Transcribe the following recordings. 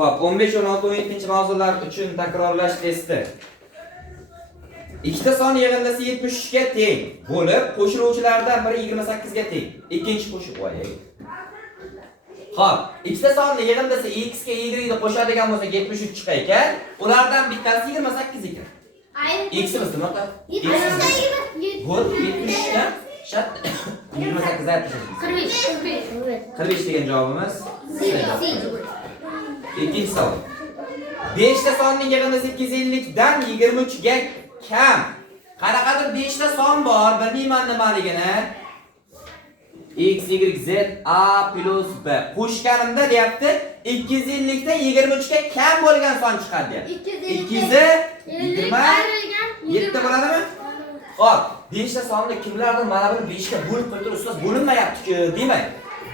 Xo'p, 15, 16, 17-mavzular uchun takrorlash testi. Ikkita son yig'indisi 73 ga teng bo'lib, qo'shiluvchilardan biri 28 ga teng. Ikkinchi qo'shib qo'yaylik. Xo'p, ikkita sonni yig'indisi x ga y ni qo'shadigan bo'lsa 73 chiqar ekan, ulardan bittasi 28 ekan. X'imiz nima qiladi? Bu 73 ga shart 28 aytishimiz. 45 degan javobimiz C. Ikkinchi savol. 5 ta sonning yig'indisi 250 dan 23 ga kam. Qanaqadir 5 ta son bor, bilmayman nimaligini. X, Y, Z, A plus B. Qo'shganimda deyapti, 250 dan 23 ga kam bo'lgan son chiqadi deyapti. 220 7 bo'ladimi? Xo'p, 5 ta sonni kimlardir mana buni 5 ga bo'lib qo'ydi, ustoz bo'linmayapti-ku, demang.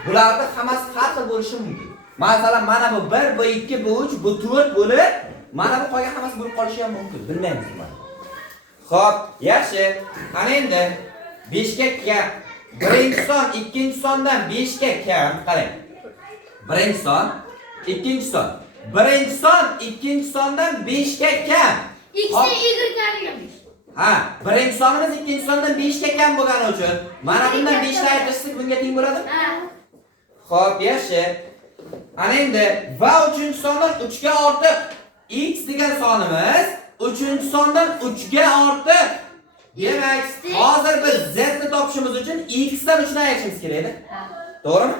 Bularning hammasi har xil bo'lishi mumkin. Masalan, mana bu 1, bu 2, bu 3, bu 4 bo'lib, mana bu qolgan hammasi bo'lib qolishi ham mumkin, bilmaymiz mana. Xo'p, yaxshi. Qani endi 5 ga kam. Birinchi son ikkinchi sondan 5 ga kam, qarang. Birinchi son, ikkinchi son. Birinchi son ikkinchi sondan 5 ga kam. X ga Y ga Ha, birinchi sonimiz ikkinchi sondan 5 ga kam bo'lgani uchun mana bundan 5 ta aytishsak bunga teng bo'ladi? Ha. Xo'p, yaxshi. Ana endi va 3-sondan 3 ga ortiq x degan sonimiz 3-sondan 3 ga ortiq. Demak, hozir biz z ni topishimiz uchun x dan 3 ni ayirishimiz kerak edi. To'g'rimi?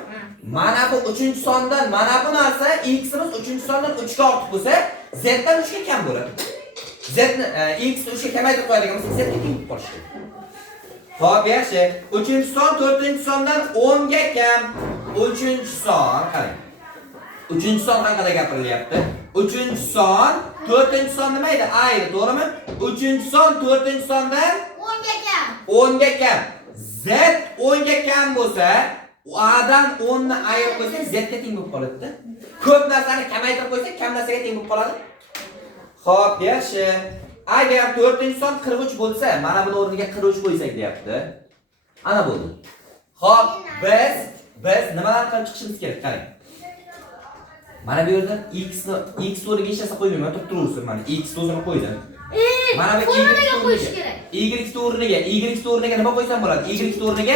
Mana bu 3-sondan mana bu narsa x'imiz 3-sondan 3 ga ortiq bo'lsa, z dan 3 ga kam bo'ladi. Z ni x 3 ga kamaytirib qo'yadigan bo'lsak, z ga teng bo'lib qolishi kerak. Xo'p, yaxshi. 3-son 4-sondan 10 ga kam. 3-son, qarang. 3-son haqida gapirilyapti. 3-son 4-son nima edi? A edi, to'g'rimi? 3-son 4-sondan 10 ga kam. 10 ga kam. Z 10 ga kam bo'lsa, A dan 10 ni ayirib qo'ysak, Z ga teng bo'lib qoladi-da. Ko'p narsani kamaytirib qo'ysak, kam narsaga teng bo'lib qoladi. Xo'p, yaxshi. Agar 4-son 43 bo'lsa, mana buni o'rniga 43 qo'ysak deyapti. Ana bo'ldi. Xo'p, biz nimalar qilib chiqishimiz kerak? Qarang. Mana bu yerda x o'rniga hech narsa qo'ymayman, turib turaversin. Mana x o'zini qo'ydim. Mana bu o'rniga qo'yish kerak. y o'rniga nima qo'ysam bo'ladi? Y o'rniga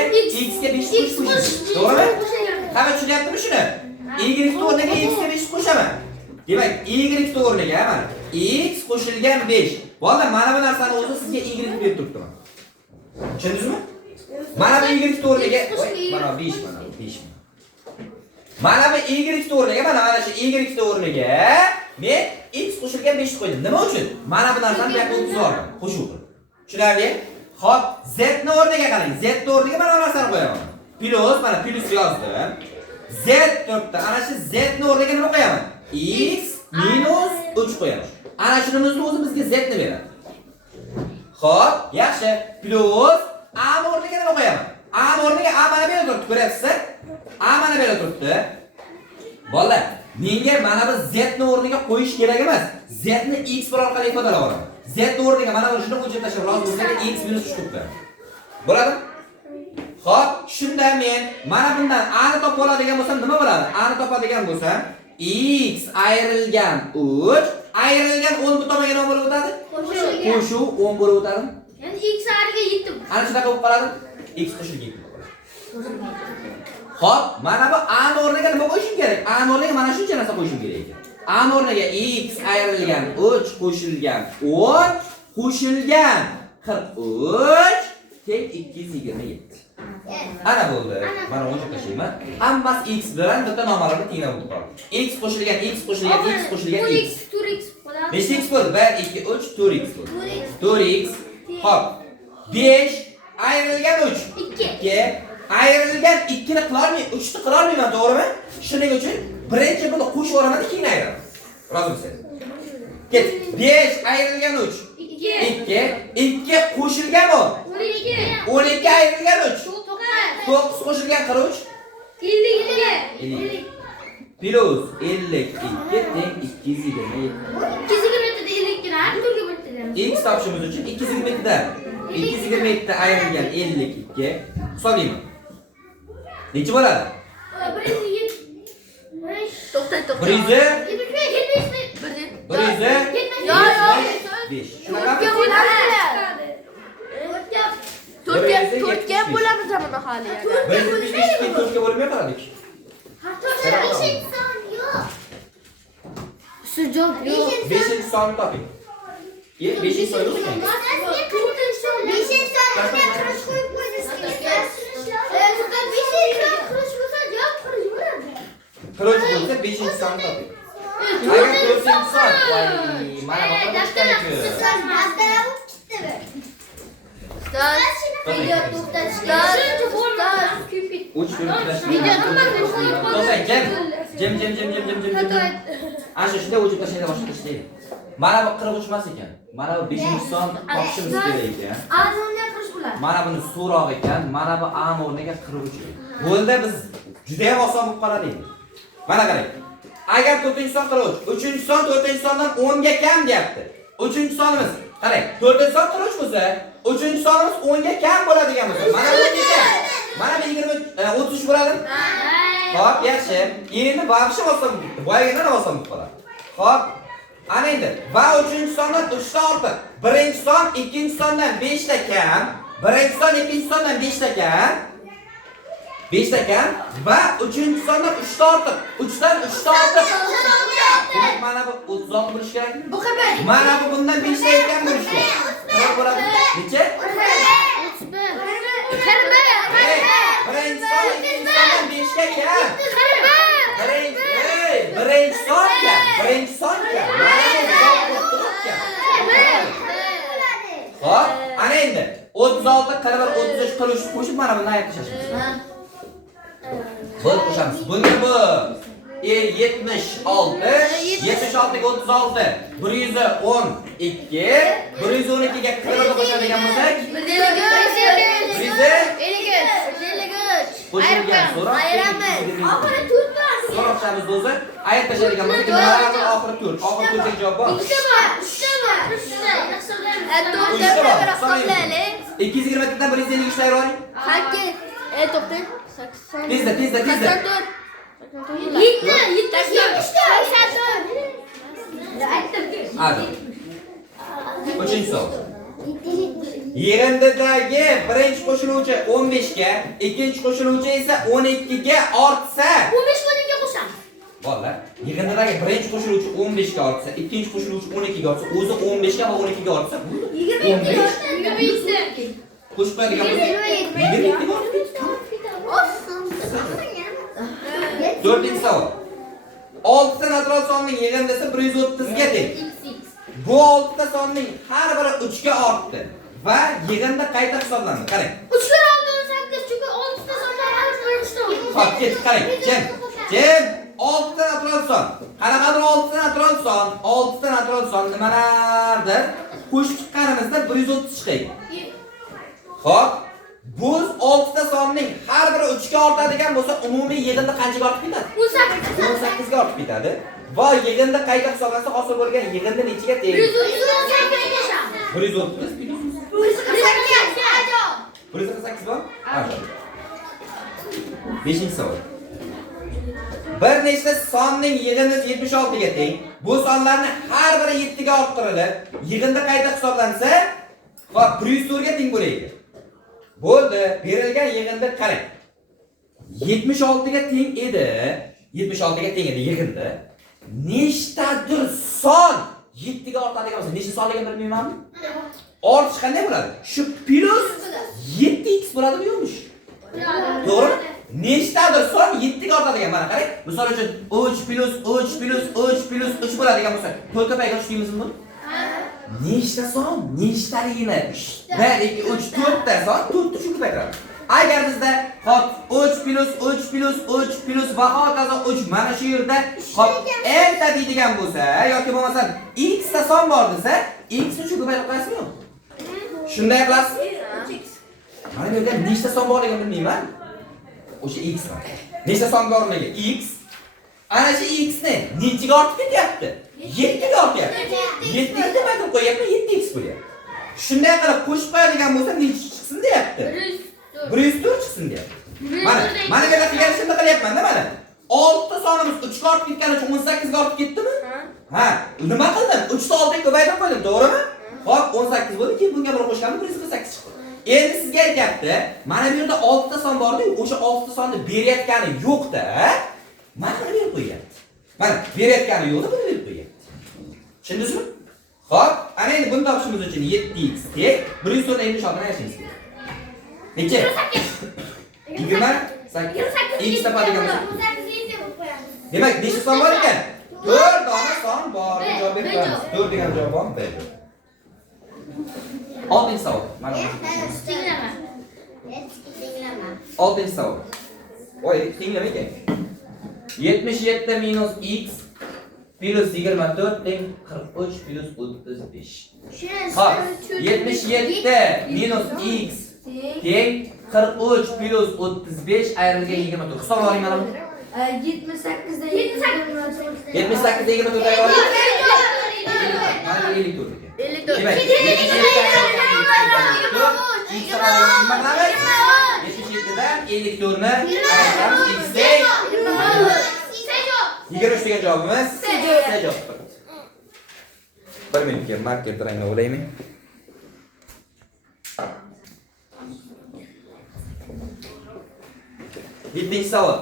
x ga 5 qo'yish kerak. To'g'rimi? Hamma tushunyaptimi shuni? Y o'rniga x ga 5 qo'shaman. Demak, y o'rniga mana x qo'shilgan 5. Bo'ldi, mana bu narsani o'zi sizga y berib turibman. Tushundingizmi? Mana bu y o'rniga, mana 5 mana 5. Mana bu y o'rniga, mana shu y o'rniga men x qo'shilgan 5 qo'ydim. Nima uchun? Mana bu narsani bu yoqqa o'tkazib qo'shuv qilib. Tushunarli? Xo'p, z ni o'rniga qarang. Z ni o'rniga mana bu narsani qo'yaman. Plus, mana plus yozdim. Z turibdi. Ana shu z ni o'rniga nima qo'yaman? X minus 3 qo'yaman. Ana shunimizni o'zi bizga z ni beradi. Xo'p, yaxshi. Plus a ni o'rniga nima qo'yaman? A ni o'rniga a mana bu yerda turibdi, ko'ryapsizlar? A mana bu yerda turibdi. Bolalar, menga mana bu z ni o'rniga qo'yish kerak emas. Z ni x bir orqali ifodalab olaman. Z ni o'rniga mana shuni o'chirib tashlab rozi bo'lsa, x minus 3 turibdi. Bo'ladimi? Xo'p, shunda men mana bundan a ni topib oladigan bo'lsam nima bo'ladi? A ni topadigan bo'lsam, x ayrilgan 3 ayrilgan 10 bu tomonga nima bo'lib o'tadi? Qo'shuv 10 bo'lib o'tadi. Ya'ni x ariga 7. Ana shunaqa bo'lib qoladi. X qo'shilgan 7 bo'ladi. Xo'p, mana bu a ni o'rniga nima qo'yishim kerak? A ni o'rniga mana shuncha narsa qo'yishim kerak ekan. A ni o'rniga x ayrilgan 3 qo'shilgan 10 qo'shilgan 43 teng 227. Ana bo'ldi. Mana o'sha tashlayman. Hammasi x bilan bitta nomalarni tenglab bo'lib qoldi. X qo'shilgan x qo'shilgan x qo'shilgan x. 4x bo'ladi. 5x bo'ldi. 1 2 3 4x bo'ldi. 4x. Xo'p. 5 ayrilgan 3. 2. Ayrilgan 2 ni qilolmay, 3 ni qilolmayman, to'g'rimi? Shuning uchun birinchi buni qo'shib olaman, keyin ayiraman. Rozimsiz? Ket. 5 ayrilgan 3. 2 qo'shilgan 10. 12 ayrilgan 3. 9 qo'shilgan 43. 52. Plus 52 teng 227. 227 da 52 har turga bitiladi. X topishimiz uchun 227 dan 227 da ayrilgan 52 hisoblayman. Necha bo'ladi? 1 to'xta. 100 175. Shunaqami? To'rtga bo'lamiz mana hali. 175 ni 4 ga bo'lib yo'qoladik. Sujud yo'q. 5-sonni toping. 5-sonni yo'qmi? Qirq bo'lsa 5-sonni toping. Agar 4-son, voy, mana bu qancha Ana shunda o'chib tashlaydi boshqa tashlaydi. Mana bu 40 uçmas ekan. Mana bu 5-son topishimiz kerak ekan. Mana buni so'roq ekan. Mana bu am o'rniga 40 uchish. Bo'ldi biz juda ham oson bo'lib qoladi endi. Mana qarang. Agar 4-son 40, 3-son 4-sondan 10 ga kam deyapti. 3-sonimiz qarang, 4-son 40 bo'lsa, 3-sonimiz 10 ga kam bo'ladigan bo'lsa, mana bu necha? Mana bu 20 30 bo'ladimi? Xo'p, yaxshi. Endi vaqti oson bo'ldi. Boyagidan oson bo'lib qoladi. Xo'p, ana endi va 3-sondan 3 ta ortiq. 1-son 2-sondan 5 ta kam, 1-son 2-sondan 5 ta kam. 5 ta kam va 3-sondan 3 ta ortiq. 3 dan 3 ta ortiq. Demak, mana bu 36 bo'lish kerak. Bu qanday? Mana bu bundan 5 ta kam bo'lish kerak. Nima bo'ladi? Necha? 31. 1-son 2-sondan 5 ta kam. 1-son kam. 1-son kam. Xo'p, ana endi 36 qilib 33 qilish qo'shib mana bundan aytishamiz. Bo'l qo'shamiz. Bunga bu 76 ga 36 112 112 ga 40 qo'shadigan bo'lsak 53. qo'shilgan so'roq Oxiri 4 bor. so'roqchamiz o'zi ayt tashlaydigan bo'lsak mana oxiri 4 oxiri 4 ga javob bor. 220 dan 150 ishlayver oling. Tezda. Hadi. Uchinchi savol. Yig'indidagi birinchi qo'shiluvchi 15 ga, ikkinchi qo'shiluvchi esa 12 ga ortsa, 15 ga 12 qo'shamiz. Bolalar, yig'indidagi birinchi qo'shiluvchi 15 ga ortsa, ikkinchi qo'shiluvchi 12 ga ortsa, o'zi 15 ga va 12 ga ortsa, 27. qo'shib qo'yadigan bo'lsa 27 ga ortib ketdi. 4-chi savol. 6 ta natural sonning yig'indisi 130 ga teng. Bu 6 ta sonning har biri 3 ga ortdi va yig'inda qayta hisoblandi. Qarang. 3 ga 18 chunki 6 ta sonlar alishtirishdi. Xo'p, ket, qarang. Jim, 6 ta natural son. Qanaqadir 6 ta natural son, 6 ta natural son nimalardir? Qo'shib chiqqanimizda 130 chiqadi. Xo'p, bu 6 ta sonning har biri 3 ga ortadigan bo'lsa, umumiy yig'inda qanchaga ortib ketadi? 18 ga ortib ketadi. Va yig'inda qayta hisoblansa, hosil bo'lgan yig'inda nechaga teng? 130. 148 bor? Ajoyib. 5-chi savol. Bir nechta sonning yig'indisi 76 ga teng. Bu sonlarni har biri 7 ga orttirilib, yig'inda qayta hisoblansa, va 104 ga teng bo'ladi. Bo'ldi, berilgan yig'inda qarang. 76 ga teng edi. 76 ga teng edi yig'inda. Nechtadir son 7 ga ortadigan bo'lsa, nechta sonligini bilmaymanmi? Ortish qanday bo'ladi? Shu plus 7x bo'ladimi yo'qmi? To'g'ri? Nechtadir son 7 ga ortadigan. Mana qarang. Misol uchun 3 plus 3 plus 3 plus 3 bo'ladigan bo'lsa, to'rt ko'paygan deymizmi? Nechta son? Nechtaligini? 1 2 3 4 ta son, 4 ta shu ko'paytiramiz. Agar bizda hop 3 plus 3 plus 3 plus va hokazo 3 mana shu yerda hop n ta deydigan bo'lsa yoki bo'lmasa x ta son bor desa, x ni shu ko'paytirib qo'yasizmi yo'q? Shunday qilasizmi? Mana bu yerda nechta son borligini bilmayman. O'sha x bor. Nechta son borligi x. Ana shu x ni nechiga ortib ketyapti? 7 ga ortyapti. 7 ga deb aytib qo'yapman, 7x bo'lyapti. Shunday qilib qo'shib qo'yadigan bo'lsa, necha chiqsin deyapti? 104 chiqsin deyapti. Mana bu yerda qilganishimni qilyapman-da mana. 6 ta sonimiz 3 ga ortib ketgani uchun 18 ga ortib ketdimi? Ha, nima qildim? 3 ta 6 ko'paytirib qo'ydim, to'g'rimi? Xo'p, 18 bo'ldi, keyin bunga bir qo'shgandim, 148 chiqdi. Endi sizga aytyapti, mana bu yerda 6 ta son bor-ku, o'sha 6 ta sonni berayotgani yo'q-da. Mana buni berib qo'yapti. Mana berayotgani yo'q-da, buni berib qo'yapti. Tushundingizmi? Xo'p, ana endi buni topishimiz uchun 7x teng 104 endi shotini yashaymiz. Necha? 28. X topadigan bo'lsa. Demak, nechta son bor ekan? 4 dona son bor. Javob beramiz. 4 degan javob bormi? B. 6-chi savol. Mana bu. Tinglama. 6-chi savol. Voy, tinglama ekan. 77 minus x plus 24 teng 43 plus 35. Xo'p, 77 minus x teng 43 plus 35 ayrilgan 24. Hisob oling mana buni. 78 da 78 da 24 ayrilgan. Mana 54 ekan. 54. Demak, 77 dan 54 ni ayiramiz. X teng 23 degan javobimiz C javob. 1 minutga marker rangni o'ylaymi? Yettinchi savol.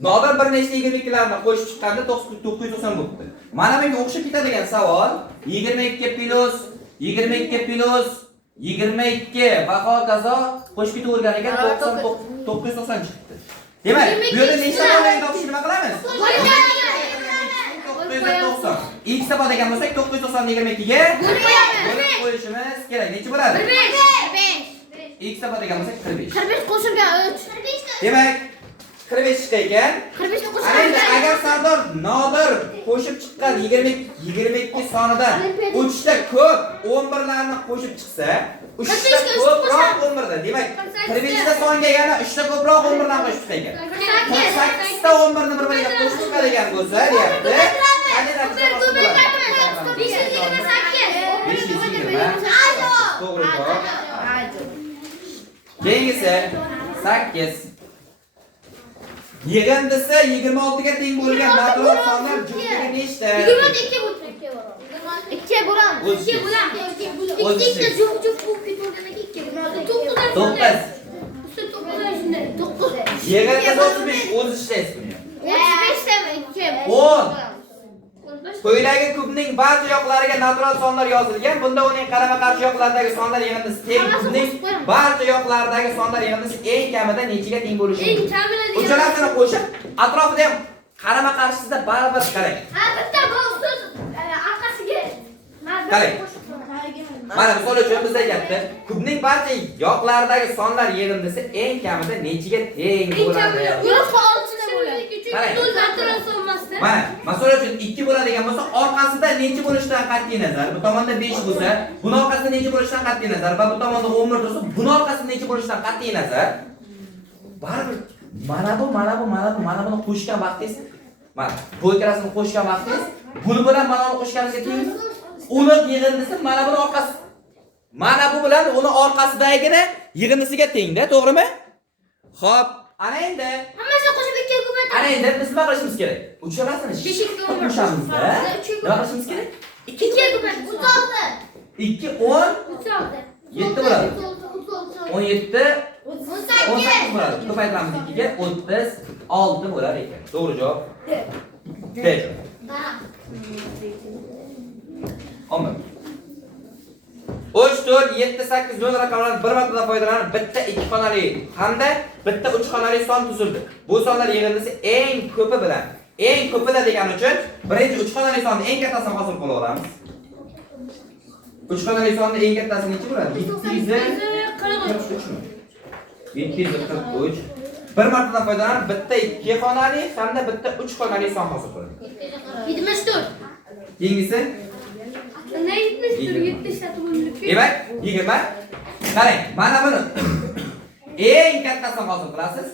Nodir bir nechta 22larni qo'shib chiqqanda 990 bo'libdi. Mana bunga o'xshab ketadigan savol 22 plus 22 va hokazo qo'shib ketavergan ekan 990 chiqdi. Demak, bu yerda nechta bo'lgan topishni nima qilamiz? 990. X topadigan bo'lsak 990 ni 22 ga bo'lib qo'yishimiz kerak. Necha bo'ladi? 45. X topadigan bo'lsak 45. 45 qo'shilgan 3. Demak, 45 chiqar ekan. 45 ni qo'shib. Endi agar Sardor Nodir qo'shib chiqqan 22 sonidan 3 ta ko'p 11 larni qo'shib chiqsa, 3 ta ko'proq 11 dan. Demak, 45 ta songa yana 3 ta ko'proq 11 dan qo'shib chiqar ekan. 48 ta 11 ni bir-biriga qo'shib chiqadigan bo'lsa, deyapti. Qanday hisob bo'ladi? 528. To'g'ri javob. Keyingisi 8. Yig'indisi 26 ga teng bo'lgan natural sonlar juftligi nechta? 22 bo'ldi. 2 bo'ladi. 2 bo'ladi. 2 ta juft bo'lib ketgandan keyin 2 bo'ladi. 9. 9. Yig'indisi 35 o'z ishlaysiz buni. 35 ta 2. 10. Qo'ydagi kubning barcha yoqlariga natural sonlar yozilgan. Bunda uning qarama-qarshi yoqlaridagi sonlar yig'indisi teng kubning barcha yoqlaridagi sonlar yig'indisi eng kamida nechaga teng bo'lishi mumkin? Uchalasini qo'shib, atrofida ham qarama-qarshisida baribir qarang. Ha, bitta bo'lsin. Orqasiga. Qarang. Mana misol uchun biz aytayapti, kubning barcha yoqlaridagi sonlar yig'indisi eng kamida nechaga teng bo'ladi? Yo'q, 6 ta bo'ladi. Chunki natural son emasda. Mana, misol uchun 2 bo'ladigan bo'lsa, orqasida necha bo'lishidan qat'iy nazar, bu tomonda 5 bo'lsa, buni orqasida necha bo'lishidan qat'iy nazar va bu tomonda 11 tursa, buni orqasida necha bo'lishidan qat'iy nazar. Baribir mana buni qo'shgan vaqtingiz, mana bu ikkalasini qo'shgan vaqtingiz, buni bilan mana buni qo'shganingizga tengmi? Uni yig'indisi mana buni orqasi. Mana bu bilan uni orqasidagini yig'indisiga tengda, to'g'rimi? Xo'p, ana endi Hammasini qo'shib 2 ga ko'paytiramiz. ana endi biz nima qilishimiz kerak? Uchalasini qo'shamizda. Nima qilishimiz kerak? 2 ga ko'paytiramiz. 2 10 7 bo'ladi. 17 18 bo'ladi. Ko'paytiramiz 2 ga 36 bo'lar ekan. To'g'ri javob. D. Omma. 3 4 7 8 0 raqamlardan bir martadan foydalanib bitta 2 xonali hamda bitta 3 xonali son tuzildi. Bu sonlar yig'indisi eng ko'pi bilan eng ko'pida degani uchun birinchi 3 xonali sonni eng kattasini hosil qila olamiz. 3 xonali sonni eng kattasi necha bo'ladi? 743. Bir martadan foydalanib bitta 2 xonali hamda bitta 3 xonali son hosil qiladi. 74. Keyingisi Ne 74 7 bo'ldi. demak 20. Qarang, mana buni eng kattasini hosil qilasiz.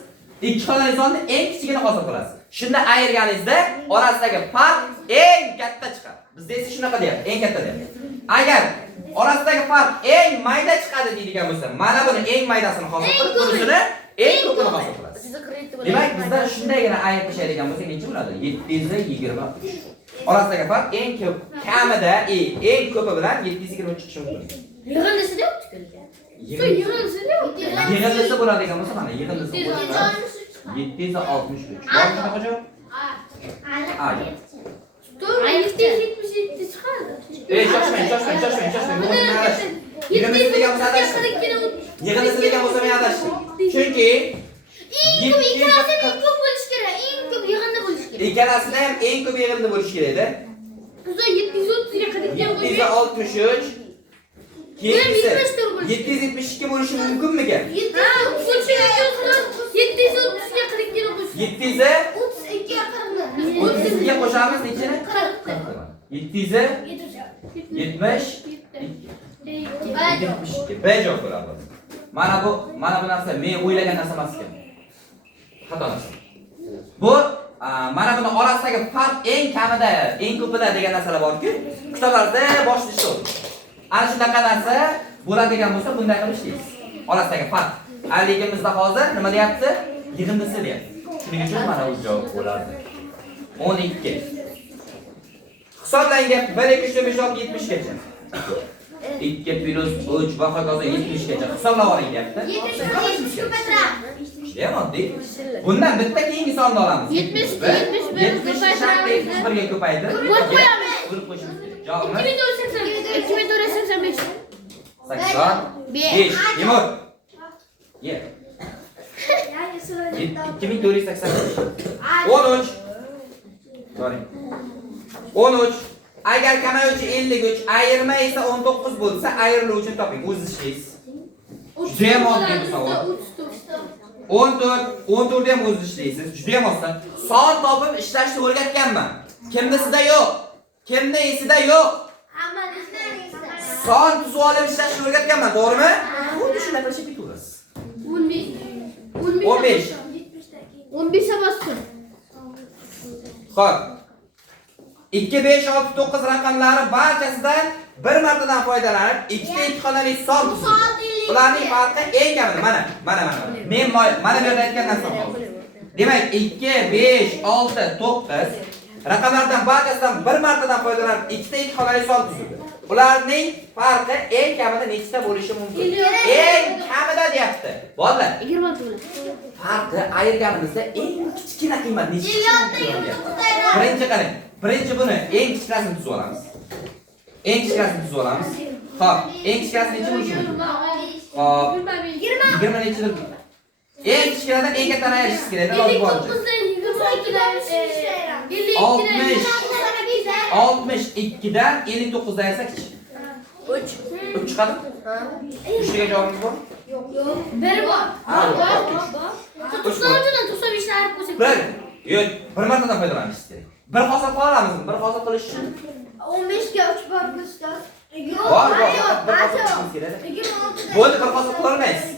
2 xonali sonni eng kichigini hosil qilasiz. Shunda ayirganingizda orasidagi farq eng katta chiqadi. Bizda esa shunaqa deyapti, eng katta deyapti. Agar orasidagi farq eng mayda chiqadi deydigan bo'lsa, mana buni eng maydasini hosil qilib, bunisini eng ko'pini hosil qilasiz. Demak, bizdan shundagina aytishadigan bo'lsak, necha bo'ladi? 720. Orasidagi farq eng ko'p kamida, eng ko'pi bilan 720 chiqishi mumkin. Yig'indisida yo'q. Yig'indisi bo'ladigan bo'lsa, mana yig'indisi bo'lsa 763. Bormi hojam? A. To'g'ri, 777 chiqadi. Shoshmang. Yig'indisi degan bo'lsa adashdim. Yig'indisi degan bo'lsa men adashdim. Chunki ikkalasida eng ko'p bo'lish kerak. Eng ko'p yig'inda bo'lish kerak. ikkalasida ham eng ko'p yig'inda bo'lish kerak edi. Uzoq 730 ga qadar 763. Keyingisi 772 bo'lishi mumkinmikan? 730 ga qadar 700 ga 32 ga qo'shamiz nechini? 772. B javob bo'ladi. Mana bu narsa men o'ylagan narsa emas ekan. Xato narsa. Bu mana buni orasidagi farq eng kamida, eng ko'pida degan narsalar borki, kitoblarda boshida ishlaydi. Ana shunaqa narsa bo'ladigan bo'lsa, bunday qilib ishlaysiz. Orasidagi farq. Lekin bizda hozir nima deyapti? Yig'indisi deyapti. Shuning uchun mana bu javob bo'ladi. 12. Hisoblangan 1 2 3 4 5 6 70 gacha. 2 plus 3 va hokazo 70 gacha hisoblab oling deyapti. 70 ko'paytiramiz. Judayam oddiy. Bundan bitta keyingi sonni olamiz. 71 71 ga ko'paytirib Bo'lib qo'yamiz. bo'lib qo'yishimiz kerak. Javobimiz 2485. 85. Timur. Ye. 2485. 13. Ko'ring. 13. Agar kamayuvchi 53, ayirma esa 19 bo'lsa, ayriluvchini toping. O'zingiz ishlaysiz. Judayam oddiy savol. 14 da ham o'zingiz ishlaysiz. Judayam oson. Son topib ishlashni o'rgatganman. Kimnisida yo'q. Kimni esida yo'q. Son tuzib olib ishlashni o'rgatganman, to'g'rimi? Xuddi shunday qilishib ketaverasiz. 15. 15 sabasın. Xo'p. 2 5 6 9 raqamlari barchasidan bir martadan foydalanib, ikkita ikki xonali son tuzing. Ularning farqi eng kamida mana. Men mana bu yerda aytgan narsam bor. Demak, 2 5 6 9 raqamlardan barchasidan bir martadan foydalanib, ikkita ikki xonali son tuzildi. Ularning farqi eng kamida nechta bo'lishi mumkin? Eng kamida deyapti. Bolalar, 26 bo'ladi. farqi ayirganimizda eng kichkina qiymat nechta? Birinchi qarang. Birinchi buni eng kichkinasini tuzib olamiz. Eng kichkinasini tuzib olamiz. Xo'p, eng kichkinasi necha bo'lishi mumkin? Xo'p, 20 nechidir? Eng kichkinadan eng kattani ayirish kerak. 62 dan 59 dan ayirsak 3 chiqadi. 3 ga javobimiz bor? Yo'q. Biri bor. Bir martadan foydalanishimiz kerak. Bir hosil qila olamizmi? Bir hosil qilish uchun 15 ga 3 bor bo'lsa. Yo'q. Bor. Bir hosil qilishimiz kerak. Bo'ldi, bir hosil qila olmaysiz.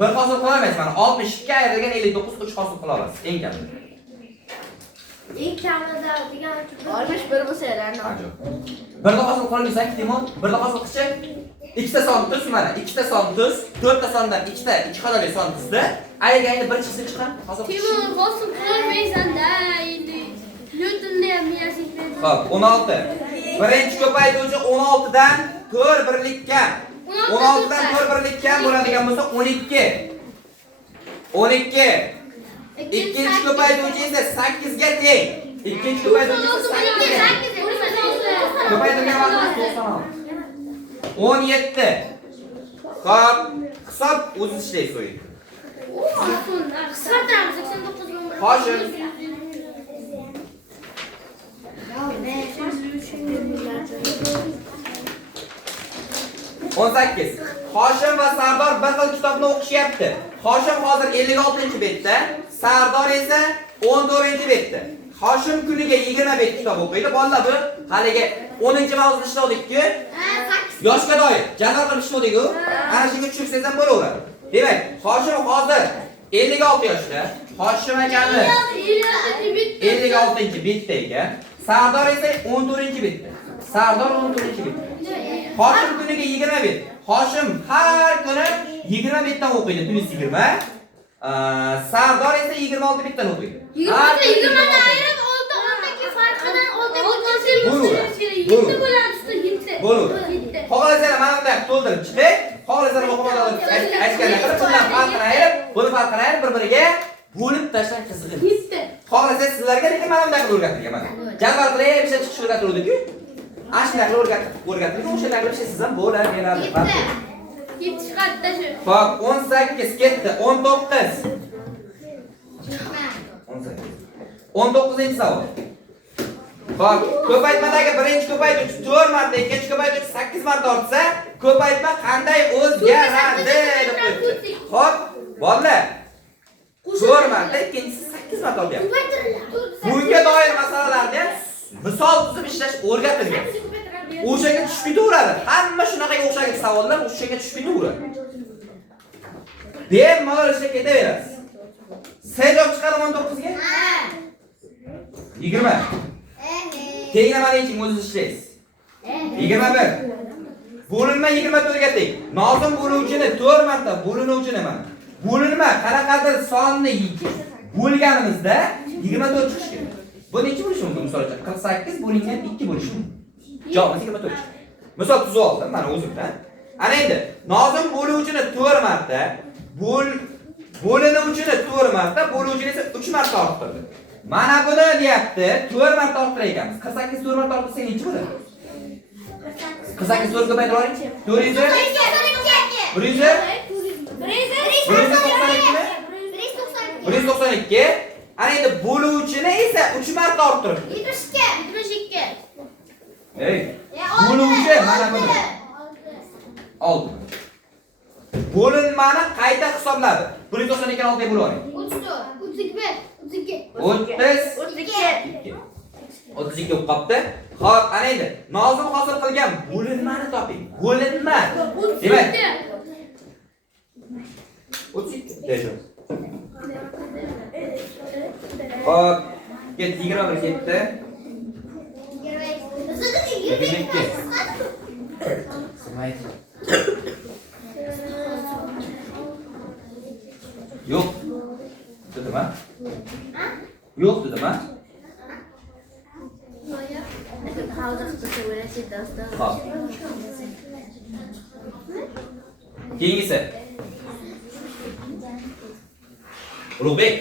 Bir hosil qila olmaysiz. Mana 62 ga ayrilgan 59 3 hosil qila olasiz. Eng kamida. Eng kamida degan 61 bo'lsa yarani. Bir hosil qilolmasak, Timon, bir hosil qilchi. Ikkita son tuz mana, ikkita son tuz, to'rtta sondan ikkita ikki xonali son tuzda, ayirganda bir chiqsa chiqqan, hosil qilchi. Timon hosil qilolmaysan-da endi. Newtonda ham miyasi. Xo'p, 16. Birinchi ko'paytiruvchi 16 dan 4 birlikka. 16 dan 4 birlikka bo'ladigan bo'lsa 12. 12. Ikkinchi ko'paytiruvchi esa 8 ga teng. Ikkinchi ko'paytiruvchi esa 8 ga teng. Ko'paytirgan vaqtimiz 96. 17. Xo'p, hisob o'zingiz ishlaysiz o'yin. Hisobdan 89 ga Hoshim. On 18. Hoshim va Sardor bir xil kitobni o'qishyapti. Hoshim hozir 56-betda, Sardor esa 14-betda. Hoshim kuniga 20 bet kitob o'qiydi. Bolalar bu haligi 10-mavzuni ishlovdik-ku. Yoshga doir jadval qilib ishlovdik-ku. Ana shunga tushirsangiz ham bo'laveradi. Demak, Hoshim hozir 56 yoshda. Hoshim akani 56-betda ekan. Sardor esa 14-betda. Sardor 14-betda. Hoshim kuniga 20 bet. Hoshim har kuni 20 betdan o'qiydi, plus 20. Sardor esa 26 bittadan o'qiydi. 20'ni ayırıp oldu. Ondaki farkını oldu. Yitti bulan üstü yitti. Bo'ladi. Yitti. Xohlasanglar mana bunday to'ldirib chiqing. Xohlasanglar o'qimadan aytganlar qilib, bundan farqini ayirib, buni farqini ayirib bir-biriga bo'lib tashlang qizig'ini. Yitti. Xohlasangiz sizlarga lekin mana bunday qilib o'rgatilgan. Jadval qilib ishlab chiqish o'rgatildi-ku. Ashunday qilib o'rgatilgan. O'shalarga ishlasiz ham bo'laveradi. Yitti çıkarttı şu. Xo'p, 18 ketdi, 19. 19-savol. Xo'p, ko'paytmadagi birinchi ko'paytuvchi 4 marta, ikkinchi ko'paytuvchi 8 marta ortsa, ko'paytma qanday o'zgaradi deb qo'yibdi. Xo'p, bolalar 4 marta, ikkinchisi 8 marta olyapti. Bunga doir masalalarni ham misol tuzib ishlash o'rgatilgan. O'shaga tushib ketaveradi. Hamma shunaqaga o'xshagan savollar o'shaga tushib ketaveradi. Bemalol ishlab ketaverasiz. Sejob chiqadi 19 ga? 20. Tenglamangiz o'zingiz ishlaysiz. 21. Bo'linma 24 ga teng. Nozim bo'luvchini 4 marta bo'linuvchini mana. Bo'linma qanaqadir sonni bo'lganimizda 24 chiqishi kerak. Bu necha bo'lishi mumkin? Misol uchun 48 bo'lingan 2 bo'lishi mumkin. Javob 24 chiqdi. Misol tuzib oldim mana o'zimdan. Ana endi nozim bo'luvchini 4 marta, bo'linuvchini 4 marta, bo'luvchini esa 3 marta orttirdi. Mana buni deyapti, 4 marta orttirar ekanmiz. 48 4 marta orttirsa necha bo'ladi? 48 4 ko'paytirib oling. 400 192. Ana endi bo'luvchini esa 3 marta orttirib. 72. Ey. Bo'luvchi mana buni. Oldi. Bo'linmani qayta hisobladi. 192 ni oldiga bo'lib oling. 32 bo'lib qopti. Xo'p, ana endi nozim hosil qilgan bo'linmani toping. Bo'linma. Demak. 32. Deysiz. Xo'p, 21 ketdi. 22. Smayt. Yo'q. Dedimmi? Yo'q dedimmi? Xo'p. Keyingisi. Ulug'bek.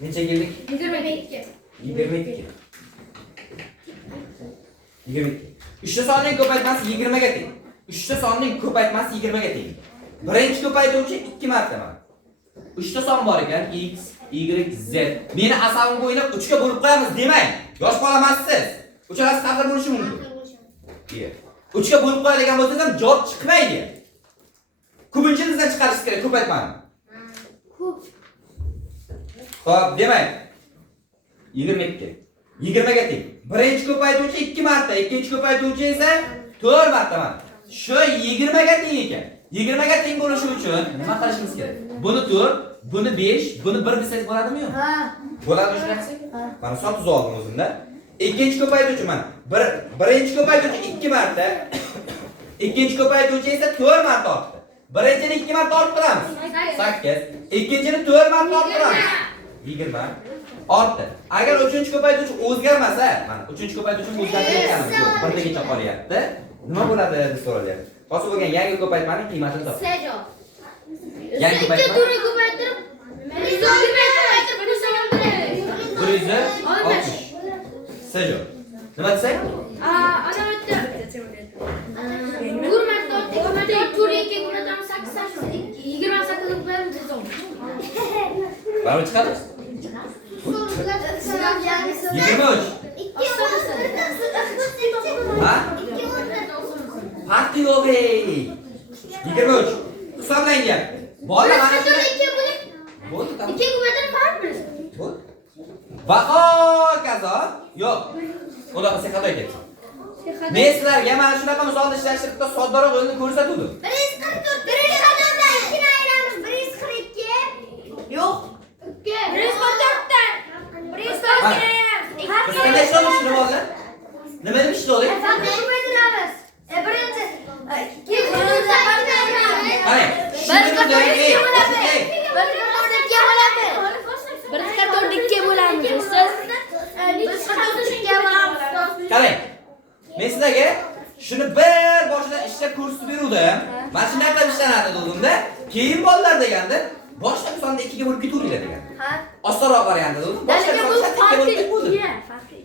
Necha keldik? 22. 22. 3 ta sonning ko'paytmasi 20 ga teng. 3 ta sonning ko'paytmasi 20 ga teng. Birinchi ko'paytuvchi 2 marta mana. 3 ta son bor ekan, x, y, z. Meni asabimga o'ynab 3 ga bo'lib qo'yamiz demang. Yosh bola emassiz. Uchalasi taqdir bo'lishi mumkin. 3 ga bo'lib qo'yadigan bo'lsangiz ham javob chiqmaydi. Ko'pinchimizdan chiqarish kerak ko'paytmani. Xo'p, demak 22. 20 ga teng. Birinchi ko'paytuvchi 2 marta, ikkinchi ko'paytuvchi esa 4 marta mana. Shu 20 ga teng ekan. 20 ga teng bo'lishi uchun nima qilishimiz kerak? Buni 4, buni 5, buni 1 desangiz bo'ladimi yo'q? Ha. Bo'ladi shunaqasi? Mana son tuzib oldim o'zimda. Ikkinchi ko'paytuvchi mana. Birinchi ko'paytuvchi 2 marta, ikkinchi ko'paytuvchi esa 4 marta ortdi. Birinchini 2 marta orttiramiz. 8. Ikkinchini 4 marta orttiramiz. 20 ortdi. Agar 3-chi ko'paytuvchi o'zgarmasa, mana 3-chi ko'paytuvchi o'zgarmayotganimiz yo'q. Birligicha qolyapti. Nima bo'ladi deb so'ralyapti. Hosil bo'lgan yangi ko'paytmaning qiymatini top. Sejo. Yangi ko'paytma. 2 ko'paytirib 160. Sejo. Nima desak? Ana o'tdi. 1 marta o'tdi. 2 gunadan 8 28 qo'yamiz desam. Bari chiqadi. 23. Ha? Farqi yo'q ey. 23. Hisoblangan. Bolalar mana shuni. Bo'ldi. 2 gunadan barmi? Bo'ldi. Va hokazo. Yo'q. Xudo qilsa xato ketdi. Men sizlarga mana shunaqa misolni ishlashni bitta soddaroq yo'lni ko'rsatdim. 144. 144dan 2 ni ayiramiz. 142. Yo'q. 144dan 144 ayiramiz. Biz qanday ishlaymiz shuni bolalar? Nima deb ishlaydik? Shuni bir boshidan ishlab ko'rsatib beruvdim. Mana shunday qilib ishlanadi deganda, keyin bolalar deganda boshqa sonda 2 ga bo'lib ketaveringlar degan. Ha. Osonroq variantda dedim. Boshqa Dalga bu sonda 2 ga farqi bo'lib ketaverdi. farqi.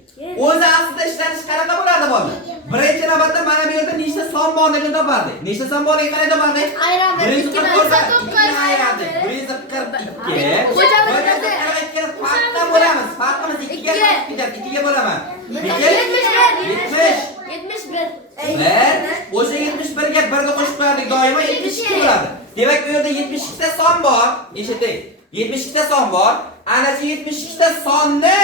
O'zi aslida ishlanish qanaqa bo'lardi bolalar? Birinchi navbatda mana bu yerda nechta son borligini topardik. Nechta son borligini qanday topardik? Ayiramiz. Birinchi Ikki qirq bilan. ikkiga ayiramiz. Birinchi 42. Xo'jamiz Birinchi 42 farqdan bo'lamiz. Farqimiz 2 ga ketadi. 2 ga bo'laman. 71. O'sha 71 ga 1 ni qo'shib qo'yardik, doimo 72 bo'ladi. Demak, bu yerda 72 ta son bor. Eshiting. 72 ta son bor. Ana shu 72 ta sonni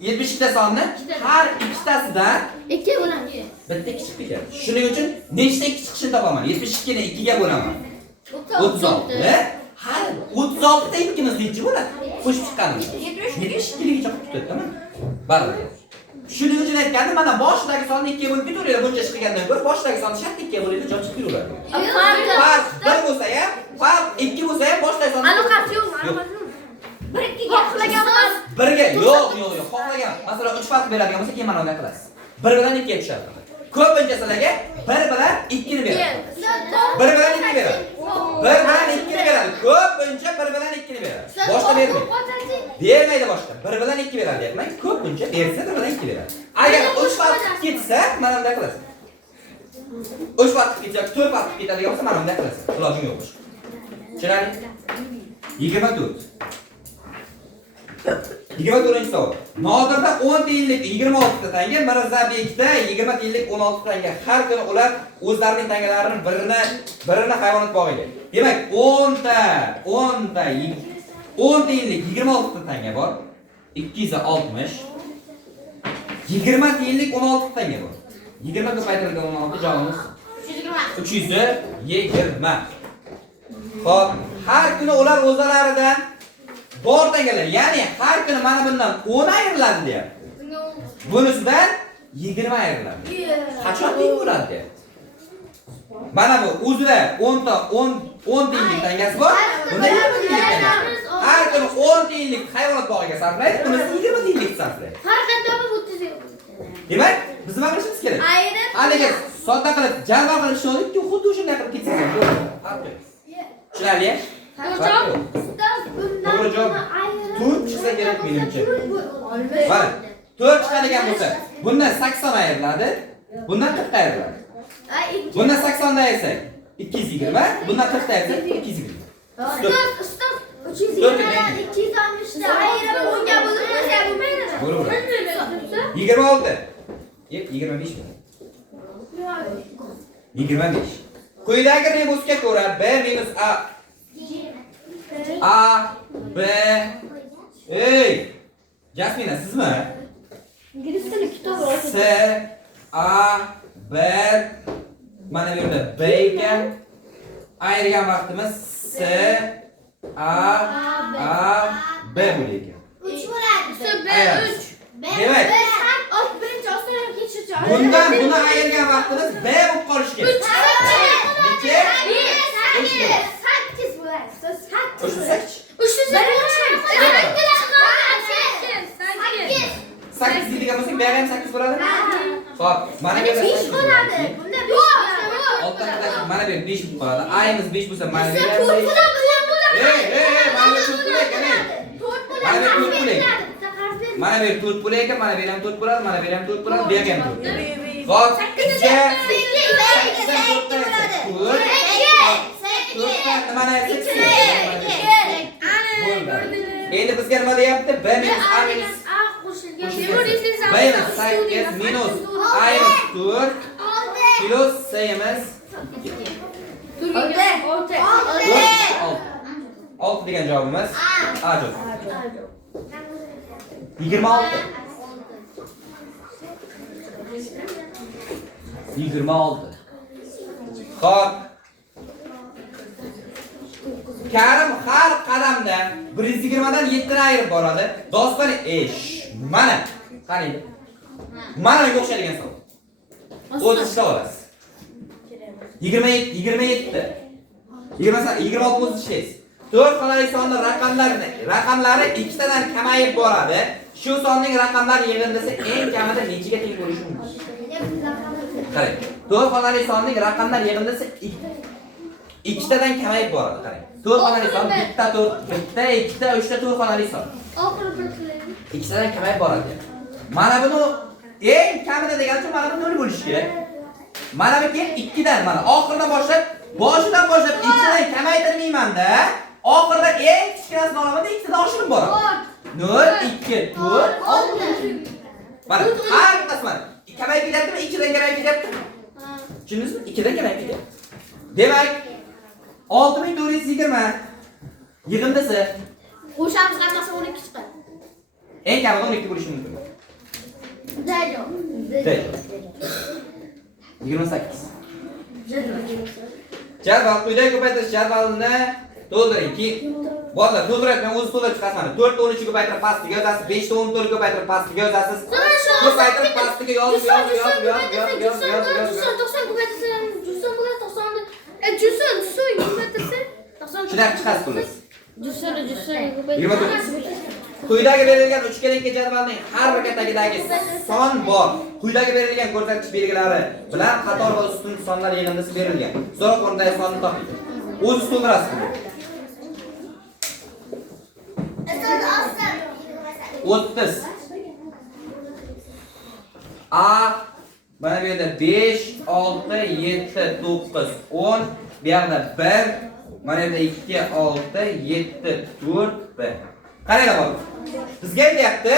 72 ta sonni har ikkitasidan 2 bo'ladi. bitta kichik ketadi. Shuning uchun nechta ikki chiqishini topaman. 72 ni 2 ga bo'laman. 36. Har 36 ta ikkimiz necha bo'ladi? Qo'shib chiqqanimiz. 72 ligicha qilib tutadi-mi? Baribir. Shuning uchun aytgandim, mana boshidagi sonni 2 ga bo'lib ketaveradi. Buncha chiqgandan ko'ra boshidagi sonni shart 2 ga bo'ladi, joy chiqib yuraveradi. Farq 1 bo'lsa ham, farq 2 bo'lsa ham boshidagi sonni Aloqasi yo'qmi? Aloqasi yo'qmi? 1 2 ga xohlaganmiz. 1 ga yo'q, xohlagan. Masalan, 3 farq beradigan bo'lsa, keyin mana bunday qilasiz. 1 bilan 2 ga tushadi. Ko'pinchalarga 1 bilan 2 ni beradi. 1 bilan 2 beradi. 1 bilan 2 beradi. Ko'pincha 1 bilan 2 ni beradi. Boshqa bermaydi. Bermaydi boshqa. 1 bilan 2 beradi deyapman. Ko'pincha bersa 1 bilan 2 beradi. Agar 3 farq ketsa, mana bunday qilasiz. 3 farq ketsa, 4 farq ketadigan bo'lsa, mana bunday qilasiz. Ilojim yo'q boshqa. Tushunarli? 24. 24-chi savol. Nodirda 10 tiyinlik 26 ta tanga, Mirzabekda 20 tiyinlik 16 tanga. Har kuni ular o'zlarining tangalarini birini hayvonot bog'iga. Demak, 10 tiyinlik 26 ta tanga bor. 260. 20 tiyinlik 16 tanga bor. 20 ko'paytirilgan 16 javobimiz 320. Xo'p, har kuni ular o'zlaridan bor tangalar, ya'ni har kuni mana bundan 10 ayriladi deyapti. Bunisidan 20 ayriladi. Qachon teng bo'ladi deyapti. Mana bu o'zida 10 tiyinlik tangasi bor. Bunda 20 tiyinlik tangasi. Har kuni 10 tiyinlik hayvonot bog'iga sarflaydi, bunisi 20 tiyinlik sarflaydi. Farqini topib o'tkazing. Demak, biz nima qilishimiz kerak? Ayirib. Haliga sodda qilib, jadval qilib ishlaydik-ku, xuddi shunday qilib ketsangiz bo'ladi. Tushunarli? To'g'ri javob 4 chiqsa kerak menimcha. Mana 4 chiqadigan bo'lsa, bundan 80 ayriladi, bundan 40 ayriladi. Bundan 80 da ayirsak 220, bundan 40 da ayirsak 220. Ustoz 320 dan 260 da ayirib 10 ga bo'lib qo'ysa bo'lmaydimi? Bo'ladi. 26. 25 mi? 25. Quyidagi rebusga ko'ra b minus a b ey Jasmina sizmi? Ingliz tili kitobi. S a b mana bu yerda b ekan. Ayirgan vaqtimiz s a b bo'lar ekan. 3 bo'ladi. Demak, birinchi ostonani kechirchi. bundan buni ayirgan vaqtimiz b bo'lib qolishi kerak. Necha? 8 bo'ladi. 8 deydigan bo'lsak, bu ham 8 bo'ladi. Xo'p, mana bu yerda 5 bo'ladi. Bunda 5 bo'ladi. Oltida mana bu 5 bo'ladi. Ayimiz 5 bo'lsa, mana bu ham 5. Mana bu 4 bo'lar ekan. Mana bu 4 bo'lar ekan. Mana bu 4 bo'lar ekan, mana bu ham 4 bo'ladi, mana bu ham 4 bo'ladi, bu ham 4 bo'ladi. Xo'p, 4 mana endi bizga nima deyapti? B minus A minus B minus 8 minus A minus 4 plus C minus 6 degan javobimiz A javobi. 26. 26. Xo'p. Karim har qadamda 120 dan 7 ni ayirib boradi. Dostlar, mana qarang. Mana bunga o'xshaydigan savol. O'z ishlab olasiz. 27 26 o'z ishlaysiz. 4 xonali sonning raqamlari ikkitadan kamayib boradi. Shu sonning raqamlari yig'indisi eng kamida nechaga teng bo'lishi mumkin? Qarang. 4 xonali sonning raqamlar yig'indisi ikkitadan kamayib boradi, qarang. 4 xonali son bitta 4, bitta, ikkita, uchta 4 xonali son. Oxiri bir qilaylik. Ikkitadan kamayib boradi. Mana buni eng kamida degancha mana bu 0 bo'lishi kerak. Mana bu keyin 2 dan mana oxiridan boshlab ikkitadan kamaytirmayman-da. Oxirida eng kichkinasini olamanda ikkitadan oshirib boradi. 0, 2, 4, 6. Mana har bittasi mana. Kamayib ketyaptimi? 2 dan kamayib ketyaptimi? Tushundingizmi? 2 dan kamayib ketyapti. Demak, 6420 yig'indisi Qo'shamiz qatnasa 12 chiqadi. eng kamida 12 bo'lishi mumkin. Dajo. 28. Jadval quyidagi ko'paytirish jadvalini to'ldiring. Keyin bolalar to'ldirayotgan o'zi to'ldirib chiqasiz. 4 ta 13 ko'paytirib pastiga yozasiz, 5 ta 14 ko'paytirib pastiga yozasiz. Ko'paytirib pastiga yozib. 90 ko'paytirsa 90 bo'ladi, 90 ko'paytirsa 90. Shunday chiqasiz to'lasiz. 100 ko'paytirsa. Quyidagi berilgan uchgenlikka jadvalning har bir katagidagi son bor. Quyidagi berilgan ko'rsatkich belgilari bilan qator va ustun sonlar yig'indisi berilgan. So'roq o'rnidagi sonni toping. O'zingiz to'ldirasiz. 30. A mana bu yerda 5, 6, 7, 9, 10, bu yerda 1, mana bu yerda 2, 6, 7, 4, 1. Qaranglar bor. Bizga aytayapti,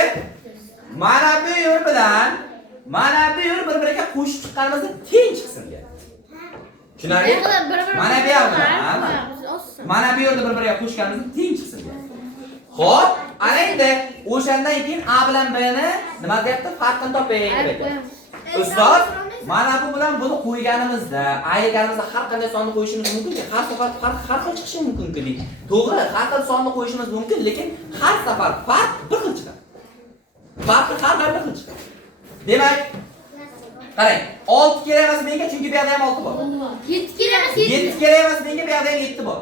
mana bu yo'l bilan mana bu yo'l bir-biriga qo'shib chiqqanimizda teng chiqsin deyapti. Tushunarli? Mana bu yo'l bilan mana bu yo'lni bir-biriga qo'shganimizda teng chiqsin deyapti. Xo'p, ana endi o'shandan keyin A bilan B ni nima deyapti? Farqini toping deyapti. Ustoz, mana bu bilan buni qo'yganimizda, ayirganimizda har qanday sonni qo'yishimiz mumkin. Har safar farq har xil chiqishi mumkin deydi. To'g'ri, har xil sonni qo'yishimiz mumkin, lekin har safar farq bir xil chiqadi. Farqi har bir xil chiqadi. Demak, qarang, 6 kerak emas menga, chunki bu yerda ham 6 bor. 7 kerak emas, 7 kerak emas menga, bu yerda ham 7 bor.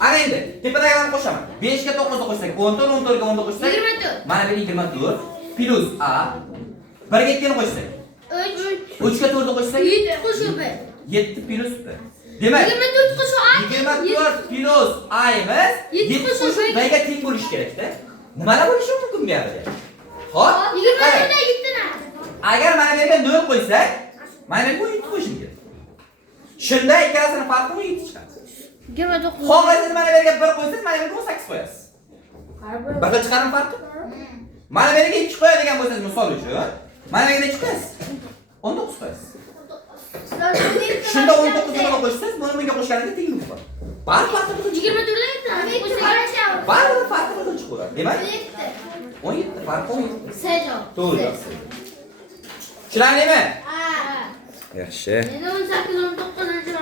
Ana endi tepadagilarni qo'shaman. 5 ga 9 ni qo'shsak, 14, 14 ga 10 ni qo'shsak, 24. Mana bu 24 plus A 1 ga 2 ni qo'shsak, 3 ga 4 ni qo'shsak, 7 qo'shib 1. 7 plus 1. Demak, 24 qo'shib A. 24 plus A emas, 7 qo'shib B ga teng bo'lishi kerak-da. Nimalar bo'lishi mumkin bu yerda? Xo'p, 24 da 7 dan. agar mana bu yerga 0 qo'ysak, mana bu 7 qo'shim kerak. Shunda ikkalasining farqi 7 chiqadi. 29. Xohlasangiz mana bu yerga 1 qo'ysangiz, mana bu yerga 18 qo'yasiz. Bir xil chiqarim farqi? Mana bu yerga 2 qo'yadigan bo'lsangiz, misol uchun, mana bu yerga 2 qo'yasiz. 19 qo'yasiz. Shunda 19 ni qo'shsangiz, buni bunga qo'shganingizda teng bo'ladi. Baribir farqi bir xil chiqadi. 24 da 7. Baribir farqi bir xil chiqadi. Demak, 17 farqi 17. Sejo. To'g'ri. Tushunarlimi? Ha. Yaxshi. Endi 18 19